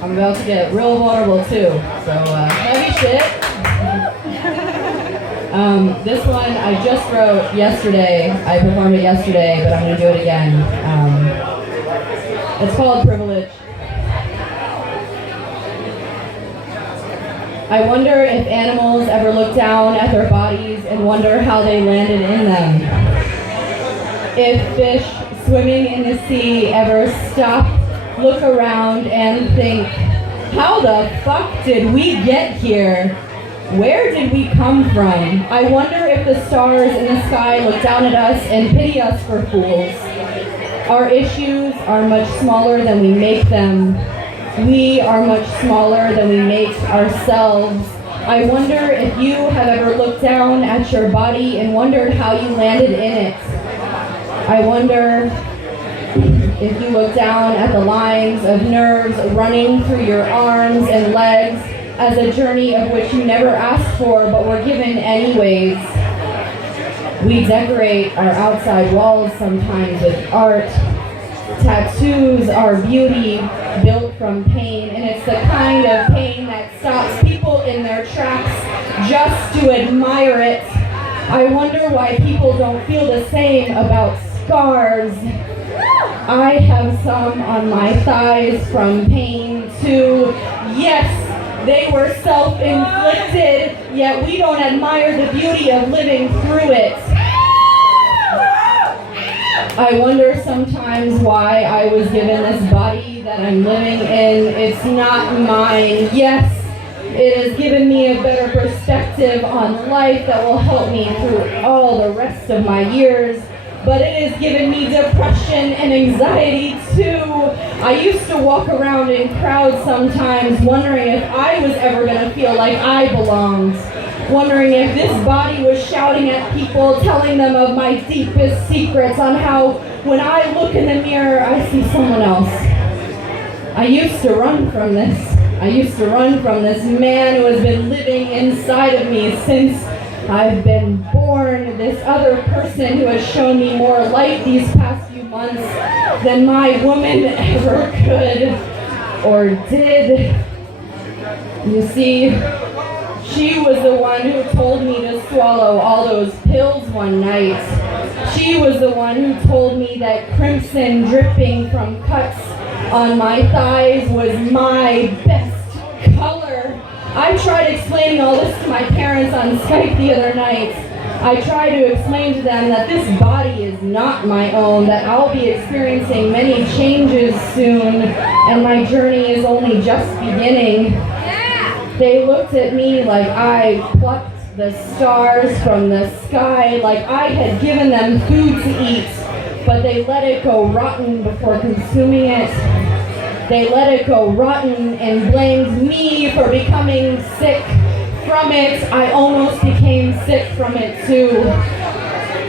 I'm about to get real vulnerable too, so heavy shit. This one I just wrote yesterday. I performed it yesterday, but I'm going to do it again. It's called Privilege. I wonder if animals ever look down at their bodies and wonder how they landed in them. If fish swimming in the sea ever stop, look around and think, how the fuck did we get here? Where did we come from? I wonder if the stars in the sky look down at us and pity us for fools. Our issues are much smaller than we make them. We are much smaller than we make ourselves. I wonder if you have ever looked down at your body and wondered how you landed in it. I wonder if you look down at the lines of nerves running through your arms and legs as a journey of which you never asked for but were given anyways. We decorate our outside walls sometimes with art. Tattoos are beauty built from pain, and it's the kind of pain that stops people in their tracks just to admire it. I wonder why people don't feel the same about scars. I have some on my thighs from pain too. Yes, they were self-inflicted, yet we don't admire the beauty of living through it. I wonder sometimes why I was given this body that I'm living in. It's not mine. Yes, it has given me a better perspective on life that will help me through all the rest of my years. But it has given me depression and anxiety too. I used to walk around in crowds sometimes wondering if I was ever going to feel like I belonged. Wondering if this body was shouting at people, telling them of my deepest secrets on how when I look in the mirror, I see someone else. I used to run from this. I used to run from this man who has been living inside of me since I've been born, this other person who has shown me more light these past few months than my woman ever could or did. You see, she was the one who told me to swallow all those pills one night. She was the one who told me that crimson dripping from cuts on my thighs was my best color. I tried explaining all this to my parents on Skype the other night. I tried to explain to them that this body is not my own, that I'll be experiencing many changes soon, and my journey is only just beginning. They looked at me like I plucked the stars from the sky, like I had given them food to eat, but they let it go rotten before consuming it. They let it go rotten and blamed me for becoming sick from it. I almost became sick from it too.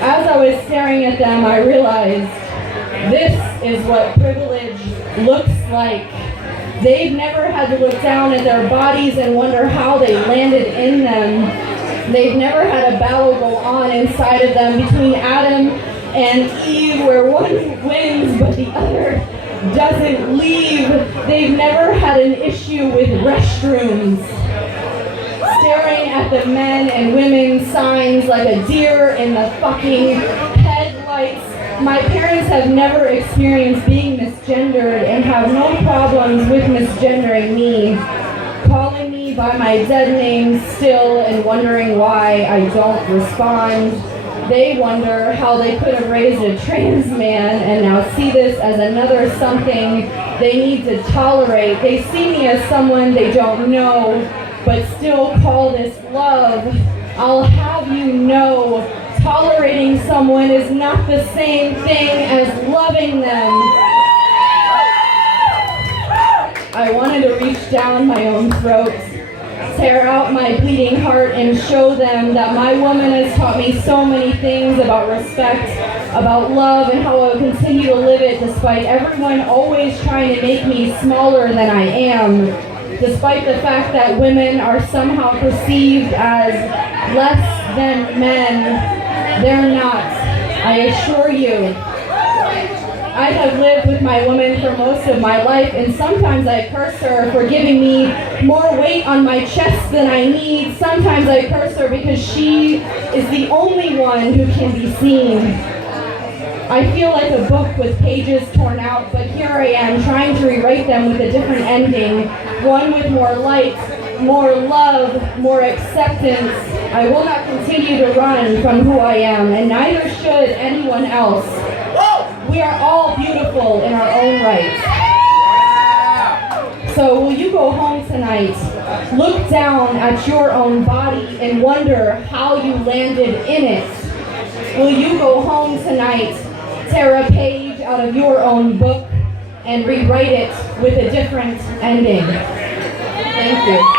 As I was staring at them, I realized this is what privilege looks like. They've never had to look down at their bodies and wonder how they landed in them. They've never had a battle go on inside of them between Adam and Eve where one wins but the other doesn't leave. They've never had an issue with restrooms. Staring at the men and women signs like a deer in the fucking headlights. My parents have never experienced being misgendered and have no problems with misgendering me. Calling me by my dead name still and wondering why I don't respond. They wonder how they could have raised a trans man and now see this as another something they need to tolerate. They see me as someone they don't know, but still call this love. I'll have you know, tolerating someone is not the same thing as loving them. I wanted to reach down my own throat, tear out my bleeding heart, and show them that my woman has taught me so many things about respect, about love, and how I will continue to live it despite everyone always trying to make me smaller than I am. Despite the fact that women are somehow perceived as less than men, they're not. I assure you. I have lived with my woman for most of my life, and sometimes I curse her for giving me more weight on my chest than I need. Sometimes I curse her because she is the only one who can be seen. I feel like a book with pages torn out, but here I am trying to rewrite them with a different ending, one with more light, more love, more acceptance. I will not continue to run from who I am, and neither should anyone else. We are all beautiful in our own right. So will you go home tonight, look down at your own body and wonder how you landed in it? Will you go home tonight, tear a page out of your own book and rewrite it with a different ending? Thank you.